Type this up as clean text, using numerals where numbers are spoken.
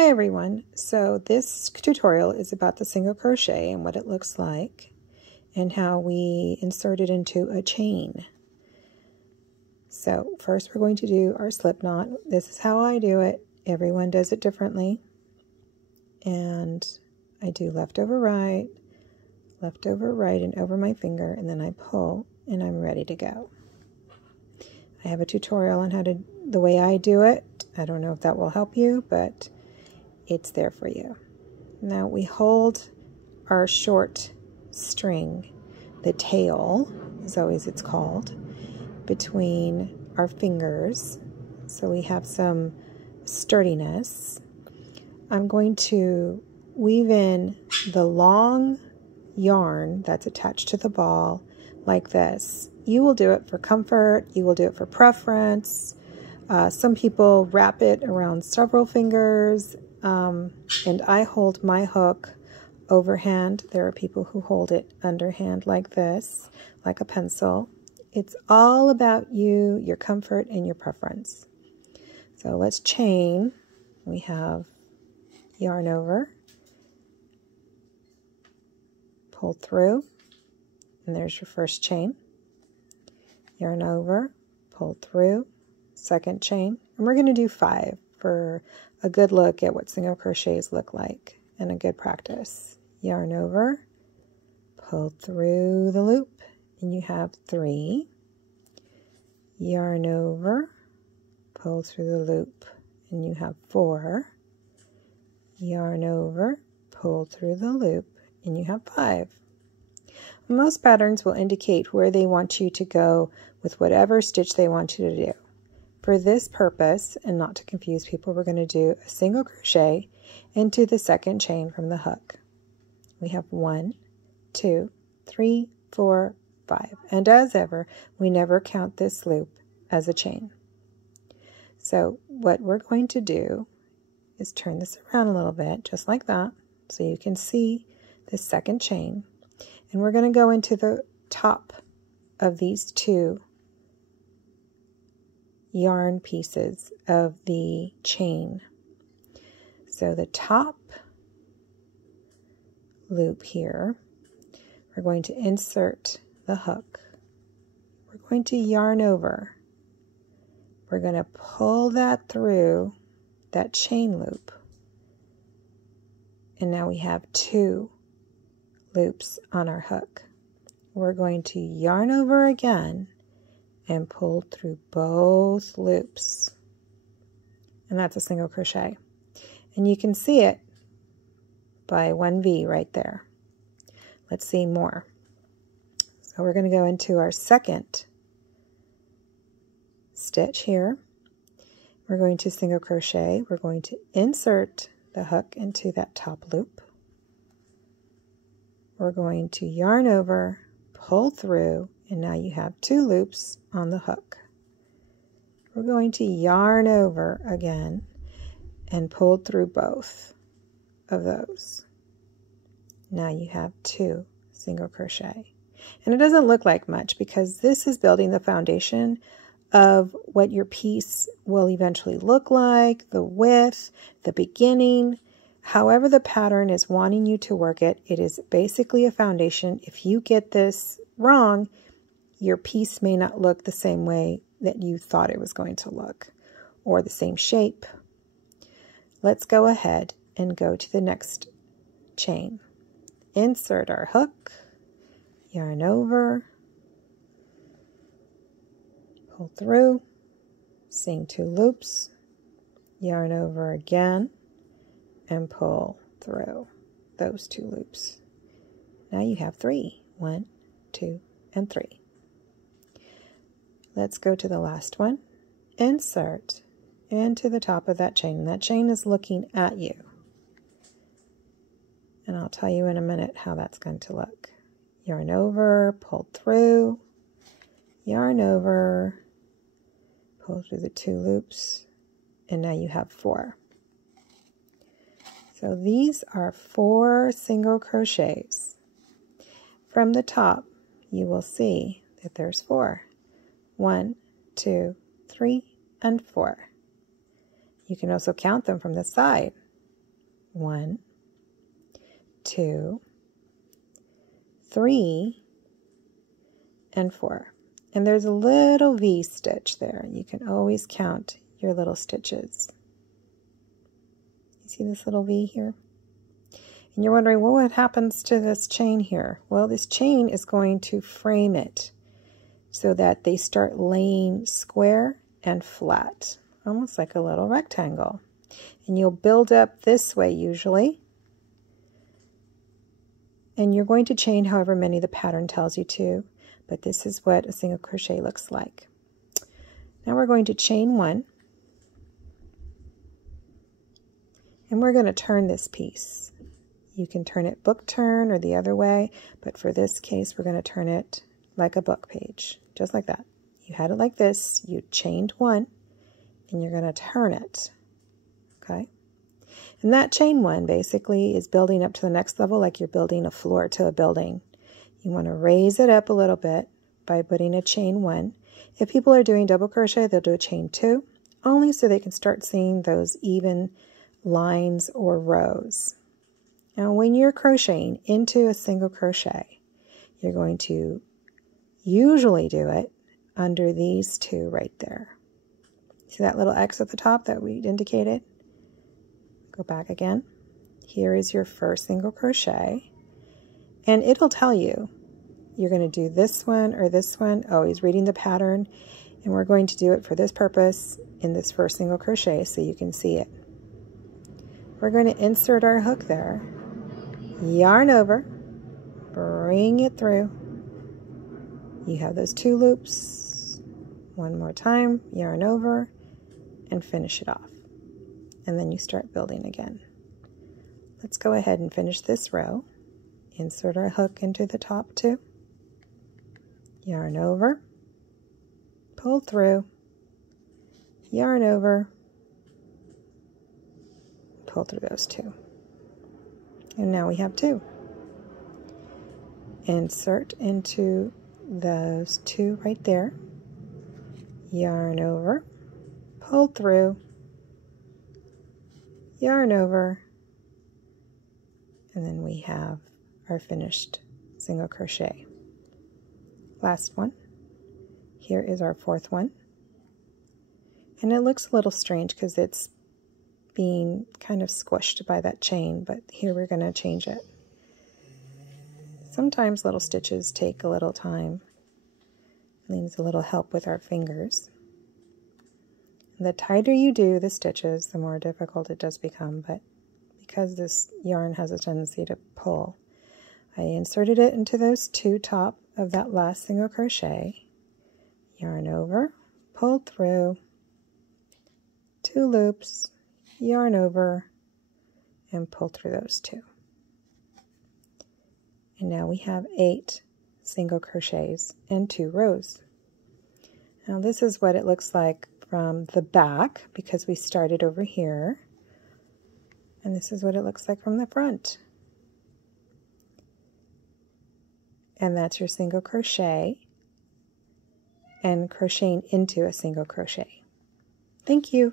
Hi everyone, so this tutorial is about the single crochet and what it looks like and how we insert it into a chain. So first we're going to do our slip knot. This is how I do it. Everyone does it differently. And I do left over right and over my finger, and then I pull and I'm ready to go. I have a tutorial on the way I do it. I don't know if that will help you, but it's there for you. Now we hold our short string, the tail is always it's called, between our fingers so we have some sturdiness. I'm going to weave in the long yarn that's attached to the ball like this. You will do it for comfort, you will do it for preference. Some people wrap it around several fingers. And I hold my hook overhand. There are people who hold it underhand like this, like a pencil. It's all about you, your comfort, and your preference. So let's chain. We have yarn over, pull through, and there's your first chain. Yarn over, pull through, second chain, and we're going to do 5 for a good look at what single crochets look like and a good practice. Yarn over, pull through the loop, and you have 3. Yarn over, pull through the loop, and you have 4. Yarn over, pull through the loop, and you have 5. Most patterns will indicate where they want you to go with whatever stitch they want you to do. For this purpose, and not to confuse people, we're going to do a single crochet into the second chain from the hook. We have 1, 2, 3, 4, 5. And as ever, we never count this loop as a chain. So what we're going to do is turn this around a little bit, just like that, so you can see the second chain. And we're going to go into the top of these 2 yarn pieces of the chain. So the top loop here, we're going to insert the hook. We're going to yarn over. We're going to pull that through that chain loop. And now we have 2 loops on our hook. We're going to yarn over again and pull through both loops. And that's a single crochet. And you can see it by 1V right there. Let's see more. So we're going to go into our second stitch here. We're going to single crochet. We're going to insert the hook into that top loop. We're going to yarn over, pull through, and now you have 2 loops on the hook. We're going to yarn over again and pull through both of those. Now you have 2 single crochet. And it doesn't look like much because this is building the foundation of what your piece will eventually look like, the width, the beginning. However the pattern is wanting you to work it, it is basically a foundation. If you get this wrong, your piece may not look the same way that you thought it was going to look, or the same shape. Let's go ahead and go to the next chain. Insert our hook, yarn over, pull through, same 2 loops, yarn over again, and pull through those 2 loops. Now you have 3. 1, 2, and 3. Let's go to the last one. Insert into the top of that chain. And that chain is looking at you. And I'll tell you in a minute how that's going to look. Yarn over, pull through, yarn over, pull through the 2 loops, and now you have 4. So these are 4 single crochets. From the top, you will see that there's 4. 1, 2, 3, and 4. You can also count them from the side. 1, 2, 3, and 4. And there's a little V stitch there. You can always count your little stitches. You see this little V here? And you're wondering, well, what happens to this chain here? Well, this chain is going to frame it so that they start laying square and flat, almost like a little rectangle. And you'll build up this way usually. And you're going to chain however many the pattern tells you to, but this is what a single crochet looks like. Now we're going to chain 1, and we're going to turn this piece. You can turn it book turn or the other way, but for this case we're going to turn it like a book page, just like that. You had it like this, you chained 1, and you're going to turn it, okay? And that chain 1 basically is building up to the next level like you're building a floor to a building. You want to raise it up a little bit by putting a chain 1. If people are doing double crochet, they'll do a chain 2, only so they can start seeing those even lines or rows. Now when you're crocheting into a single crochet, you're going to usually do it under these 2 right there. See that little X at the top that we indicated? Go back again. Here is your first single crochet, and it'll tell you you're going to do this one or this one. Oh, he's reading the pattern, and we're going to do it for this purpose in this first single crochet so you can see it. We're going to insert our hook there, yarn over, bring it through. You have those 2 loops. One more time, yarn over, and finish it off. And then you start building again. Let's go ahead and finish this row. Insert our hook into the top 2. Yarn over, pull through, yarn over, pull through those 2. And now we have 2. Insert into those 2 right there, yarn over, pull through, yarn over, and then we have our finished single crochet. Last one. Here is our 4th one. And it looks a little strange because it's being kind of squished by that chain, but here we're going to change it. Sometimes little stitches take a little time. It needs a little help with our fingers. The tighter you do the stitches, the more difficult it does become, but because this yarn has a tendency to pull, I inserted it into those 2 top of that last single crochet, yarn over, pull through, 2 loops, yarn over, and pull through those 2. And now we have 8 single crochets and 2 rows. Now this is what it looks like from the back because we started over here, and this is what it looks like from the front. And that's your single crochet and crocheting into a single crochet. Thank you.